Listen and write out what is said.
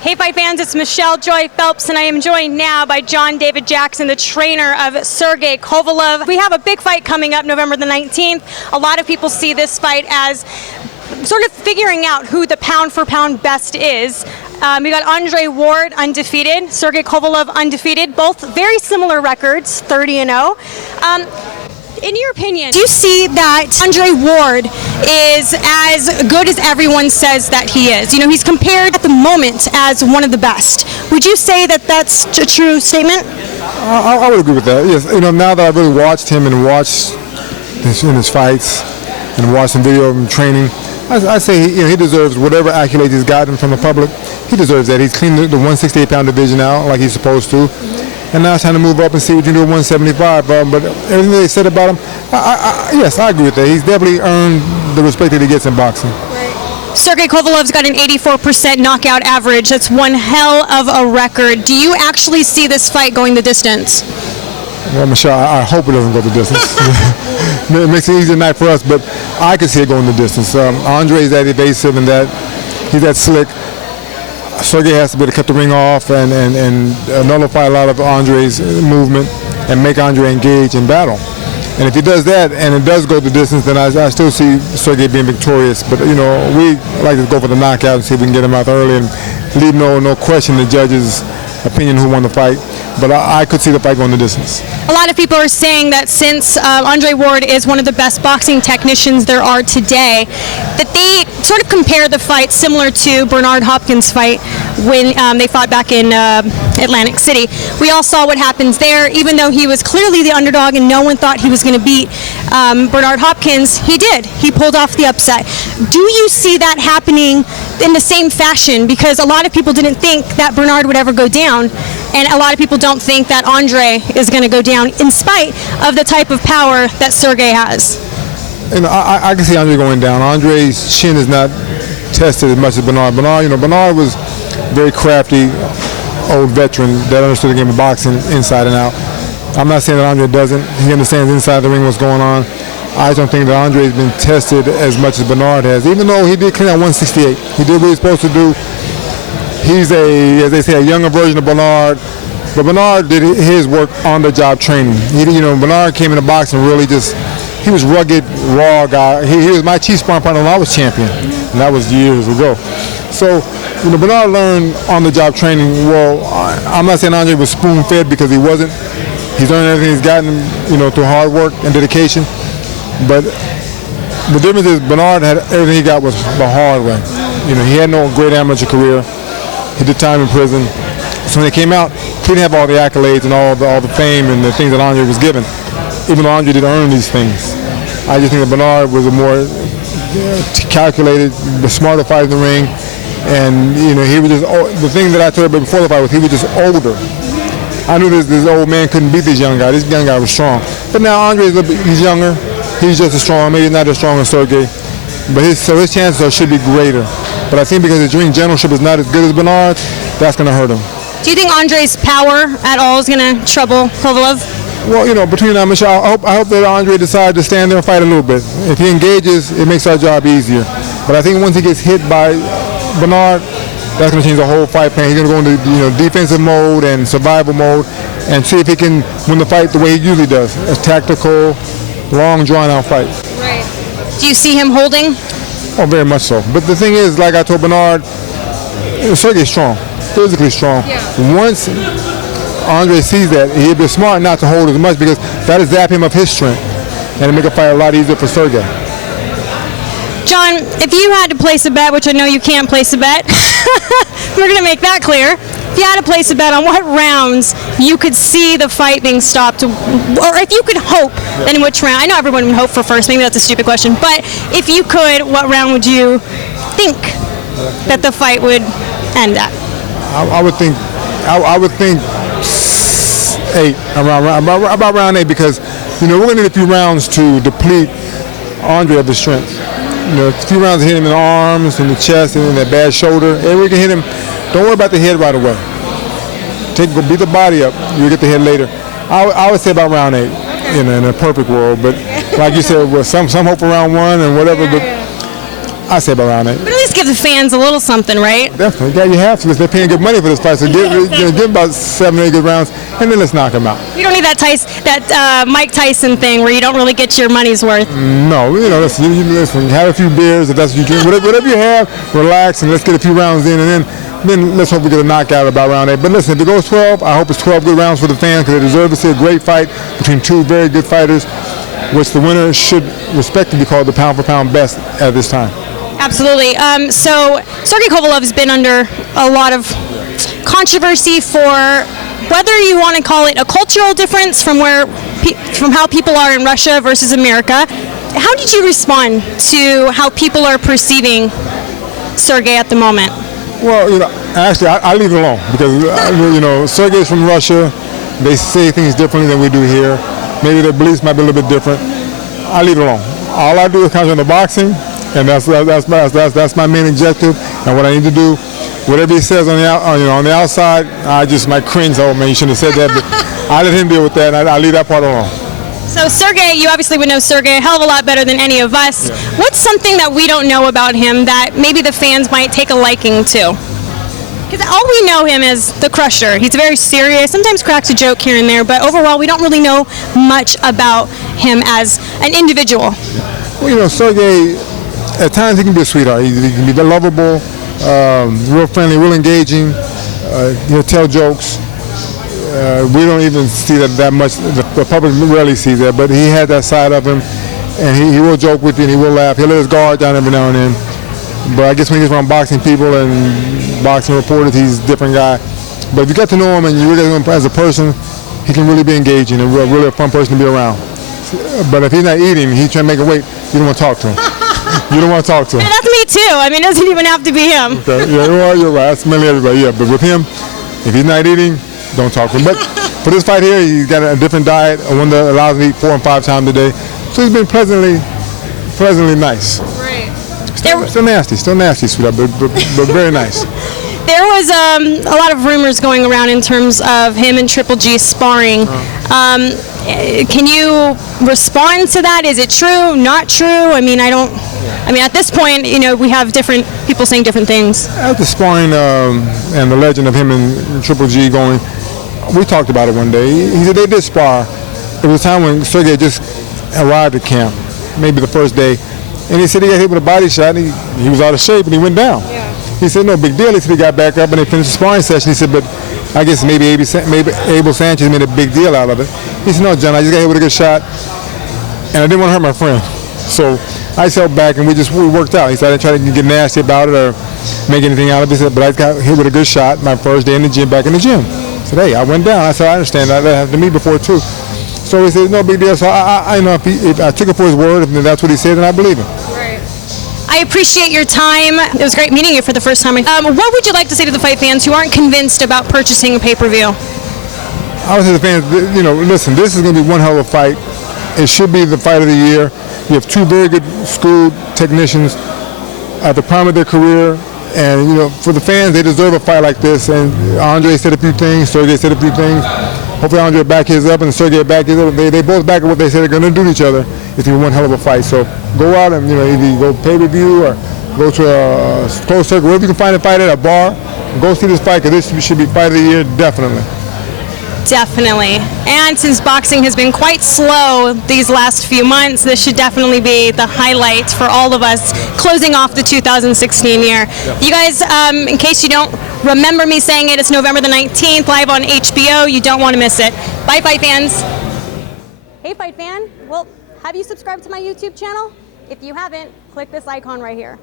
Hey Fight fans, it's Michelle Joy Phelps, and I am joined now by John David Jackson, the trainer of Sergey Kovalev. We have a big fight coming up November the 19th. A lot of people see this fight as sort of figuring out who the pound-for-pound best is. We got Andre Ward undefeated, Sergey Kovalev undefeated, both very similar records, 30-0. In your opinion, do you see that Andre Ward is as good as everyone says that he is? You know, he's compared at the moment as one of the best. Would you say that that's a true statement? I would agree with that, yes. You know, now that I've really watched him and watched his fights and watched some video of him training, I say he deserves whatever accolades he's gotten from the public. He deserves that. He's cleaned the 168-pound division out like he's supposed to. And now it's time to move up and see what you can do at 175. But everything they said about him, yes, I agree with that. He's definitely earned the respect that he gets in boxing. Right. Sergey Kovalev's got an 84% knockout average. That's one hell of a record. Do you actually see this fight going the distance? Well, Michelle, I hope it doesn't go the distance. It makes it easier night for us, but I can see it going the distance. Andre's that evasive and he's that slick. Sergey has to be able to cut the ring off and nullify a lot of Andre's movement and make Andre engage in battle. And if he does that and it does go the distance, then I still see Sergey being victorious. But, you know, we like to go for the knockout and see if we can get him out early and leave no question the judge's opinion who won the fight. But I could see the fight going the distance. A lot of people are saying that since Andre Ward is one of the best boxing technicians there are today, that they sort of compare the fight similar to Bernard Hopkins' fight when they fought back in Atlantic City. We all saw what happens there. Even though he was clearly the underdog and no one thought he was going to beat Bernard Hopkins, he did. He pulled off the upset. Do you see that happening in the same fashion? Because a lot of people didn't think that Bernard would ever go down, and a lot of people don't think that Andre is going to go down in spite of the type of power that Sergey has. You know, I can see Andre going down. Andre's chin is not tested as much as Bernard. Bernard was very crafty, old veteran that understood the game of boxing inside and out. I'm not saying that Andre doesn't. He understands inside the ring what's going on. I don't think that Andre's been tested as much as Bernard has, even though he did clean out 168. He did what he was supposed to do. He's as they say, a younger version of Bernard. But Bernard did his work on the job training. Bernard came into boxing really he was rugged, raw guy. He was my chief sparring partner when I was champion, and that was years ago. So, Bernard learned on the job training. Well, I'm not saying Andre was spoon-fed because he wasn't. He's learned everything he's gotten, through hard work and dedication. But the difference is Bernard had everything he got was the hard way. He had no great amateur career. He did time in prison. So when he came out, he didn't have all the accolades and all the fame and the things that Andre was given, even though Andre didn't earn these things. I just think that Bernard was a more calculated, smarter fighter in the ring. And, he was just, the thing that I told everybody before the fight was he was just older. I knew this old man couldn't beat this young guy. This young guy was strong. But now Andre's he's younger. He's just as strong, maybe not as strong as Sergey. But his chances should be greater. But I think because his ring generalship is not as good as Bernard's, that's going to hurt him. Do you think Andre's power at all is going to trouble Kovalev? Well, between Michelle, I hope that Andre decides to stand there and fight a little bit. If he engages, it makes our job easier. But I think once he gets hit by Bernard, that's going to change the whole fight plan. He's going to go into defensive mode and survival mode and see if he can win the fight the way he usually does, a tactical, long, drawn-out fight. Right. Do you see him holding? Oh, very much so. But the thing is, like I told Bernard, Sergey's strong, physically strong. Yeah. Once Andre sees that, he'll be smart not to hold as much because that'll zap him of his strength and it'll make a fight a lot easier for Sergey. John, if you had to place a bet, which I know you can't place a bet, we're going to make that clear. If you had to place a bet on what rounds you could see the fight being stopped, or if you could hope, then in which round? I know everyone would hope for first, maybe that's a stupid question, but if you could, what round would you think that the fight would end at? I would think 8, about round 8, because we're going to need a few rounds to deplete Andre of his strength. A few rounds to hit him in the arms, in the chest, and in that bad shoulder. And we can hit him. Don't worry about the head right away. Go beat the body up. You'll get the head later. I would say about round 8, in a perfect world. But like you said, some hope for round 1 and whatever. But I say about round 8. But at least give the fans a little something, right? Definitely. Yeah, you have to because they're paying good money for this fight. So give about 7 or 8 good rounds, and then let's knock them out. You don't need that Mike Tyson thing where you don't really get your money's worth. No, listen, listen, have a few beers if that's what you drink. Whatever you have, relax, and let's get a few rounds in, and then let's hope we get a knockout about round 8. But listen, if it goes 12, I hope it's 12 good rounds for the fans because they deserve to see a great fight between two very good fighters, which the winner should respectively be called the pound-for-pound best at this time. Absolutely. So Sergey Kovalev's been under a lot of controversy for whether you want to call it a cultural difference from how people are in Russia versus America. How did you respond to how people are perceiving Sergey at the moment? Well, actually, I leave it alone because, Sergey's from Russia. They say things differently than we do here. Maybe their beliefs might be a little bit different. I leave it alone. All I do is concentrate on the boxing, and that's my main objective. And what I need to do, whatever he says on the outside, I just might cringe. Oh man, you shouldn't have said that. But I let him deal with that, and I leave that part alone. So Sergey, you obviously would know Sergey a hell of a lot better than any of us. Yeah. What's something that we don't know about him that maybe the fans might take a liking to? Because all we know him is the Crusher. He's very serious, sometimes cracks a joke here and there, but overall we don't really know much about him as an individual. Well, Sergey, at times he can be a sweetheart. He can be lovable, real friendly, real engaging. He'll tell jokes. We don't even see that much. The public rarely sees that, but he had that side of him, and he will joke with you, and he will laugh. He'll let his guard down every now and then. But I guess when he's around boxing people and boxing reporters, he's a different guy. But if you get to know him and you really know him as a person, he can really be engaging and really a fun person to be around. But if he's not eating, he's trying to make a weight, you don't want to talk to him. You don't want to talk to him. Yeah, that's me too. I mean, it doesn't even have to be him. Okay. Yeah, you're right. That's mainly everybody. Yeah, but with him, if he's not eating, don't talk to him. But for this fight here, he's got a different diet, one that allows him to eat 4 and 5 times a day. So he's been pleasantly nice. Right. Still nasty, sweetheart, but very nice. There was a lot of rumors going around in terms of him and Triple G sparring. Can you respond to that? Is it true? Not true? I mean, at this point, we have different people saying different things. After sparring and the legend of him and Triple G going, we talked about it one day. He said they did spar. It was a time when Sergey just arrived at camp, maybe the first day, and he said he got hit with a body shot, and he was out of shape, and he went down. Yeah. He said, no big deal. He said he got back up, and they finished the sparring session. He said, but I guess maybe Abel Sanchez made a big deal out of it. He said, no, John, I just got hit with a good shot, and I didn't want to hurt my friend. So I just held back, and we worked out. He said, I didn't try to get nasty about it or make anything out of it. He said, but I got hit with a good shot my first day in the gym, back in the gym. I said, hey, I went down. I said, I understand that. That happened to me before, too. So he said, no big deal. So I know if I took it for his word, if that's what he said, then I believe him. Right. I appreciate your time. It was great meeting you for the first time. What would you like to say to the fight fans who aren't convinced about purchasing a pay-per-view? I would say to the fans, listen, this is going to be one hell of a fight. It should be the fight of the year. You have two very good school technicians at the prime of their career. And, for the fans, they deserve a fight like this. And Andre said a few things, Sergey said a few things. Hopefully Andre will back his up and Sergey will back his up. They both back up what they said they're going to do to each other. It's going to be one hell of a fight. So go out and, either go pay-per-view or go to a closed circuit, wherever you can find a fight at, a bar. Go see this fight, because this should be fight of the year, definitely. Definitely. And since boxing has been quite slow these last few months, this should definitely be the highlight for all of us closing off the 2016 year. Yep. You guys, in case you don't remember me saying it, it's November the 19th, live on HBO. You don't want to miss it. Bye, fight fans. Hey, fight fan. Well, have you subscribed to my YouTube channel? If you haven't, click this icon right here.